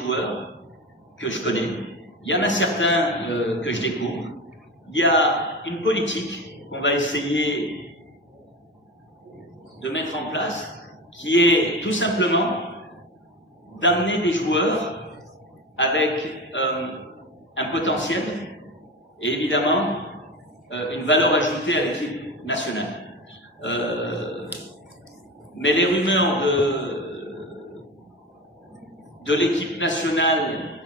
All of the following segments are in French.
joueurs que je connais, il y en a certains que je découvre. Il y a une politique qu'on va essayer de mettre en place qui est tout simplement d'amener des joueurs avec un potentiel et évidemment une valeur ajoutée à l'équipe nationale. Mais les rumeurs de l'équipe nationale,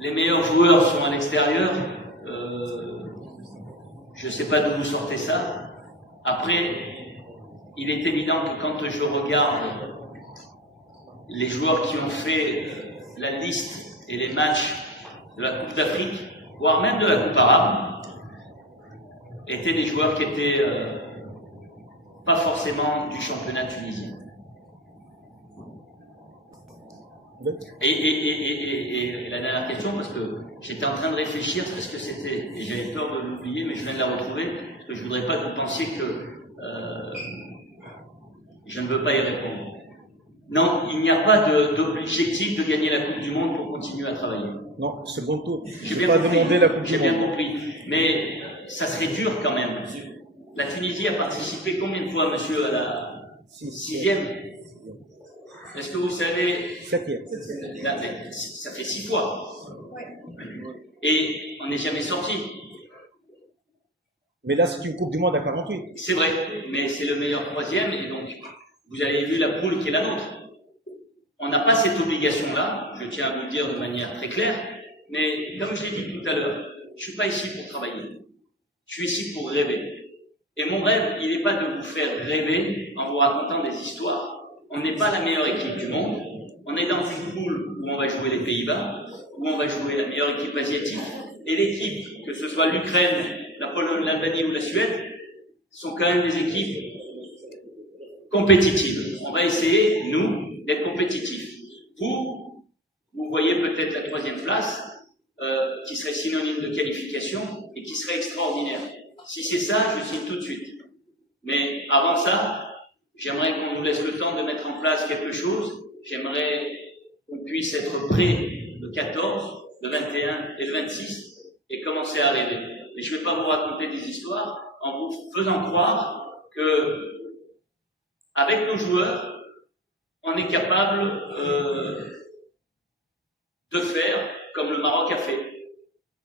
les meilleurs joueurs sont à l'extérieur, je ne sais pas d'où vous sortez ça. Après, il est évident que quand je regarde les joueurs qui ont fait la liste et les matchs de la Coupe d'Afrique, voire même de la Coupe arabe, étaient des joueurs qui étaient pas forcément du championnat tunisien. Et la dernière question, parce que j'étais en train de réfléchir à ce que c'était, et j'avais peur de l'oublier, mais je viens de la retrouver, parce que je ne voudrais pas que vous pensiez que je ne veux pas y répondre. Non, il n'y a pas d'objectif de gagner la Coupe du Monde pour continuer à travailler. Non, c'est bon tour. J'ai bien compris, la Coupe du Monde. J'ai bien compris. Mais ça serait dur quand même. La Tunisie a participé combien de fois, monsieur, à la sixième? Est-ce que vous savez? Septième. Ça fait 6 fois. Et on n'est jamais sorti. Mais là, c'est une Coupe du Monde à 48. C'est vrai, mais c'est le meilleur troisième, et donc vous avez vu la poule qui est la nôtre. On n'a pas cette obligation-là, je tiens à vous le dire de manière très claire, mais comme je l'ai dit tout à l'heure, je ne suis pas ici pour travailler. Je suis ici pour rêver. Et mon rêve, il n'est pas de vous faire rêver en vous racontant des histoires. On n'est pas la meilleure équipe du monde. On est dans une poule où on va jouer les Pays-Bas, où on va jouer la meilleure équipe asiatique. Et l'équipe, que ce soit l'Ukraine, la Pologne, l'Albanie ou la Suède, sont quand même des équipes compétitives. On va essayer, nous, d'être compétitifs. Vous voyez peut-être la 3e place, qui serait synonyme de qualification et qui serait extraordinaire. Si c'est ça, je signe tout de suite. Mais avant ça, j'aimerais qu'on nous laisse le temps de mettre en place quelque chose. J'aimerais qu'on puisse être prêt le 14, le 21 et le 26 et commencer à rêver. Mais je ne vais pas vous raconter des histoires en vous faisant croire que, avec nos joueurs, on est capable de faire comme le Maroc a fait.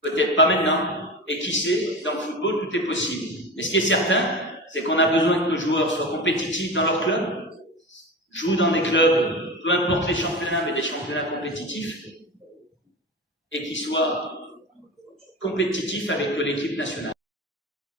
Peut-être pas maintenant. Et qui sait, dans le football, tout est possible. Mais ce qui est certain, c'est qu'on a besoin que nos joueurs soient compétitifs dans leur club, jouent dans des clubs, peu importe les championnats, mais des championnats compétitifs, et qu'ils soient compétitifs avec l'équipe nationale.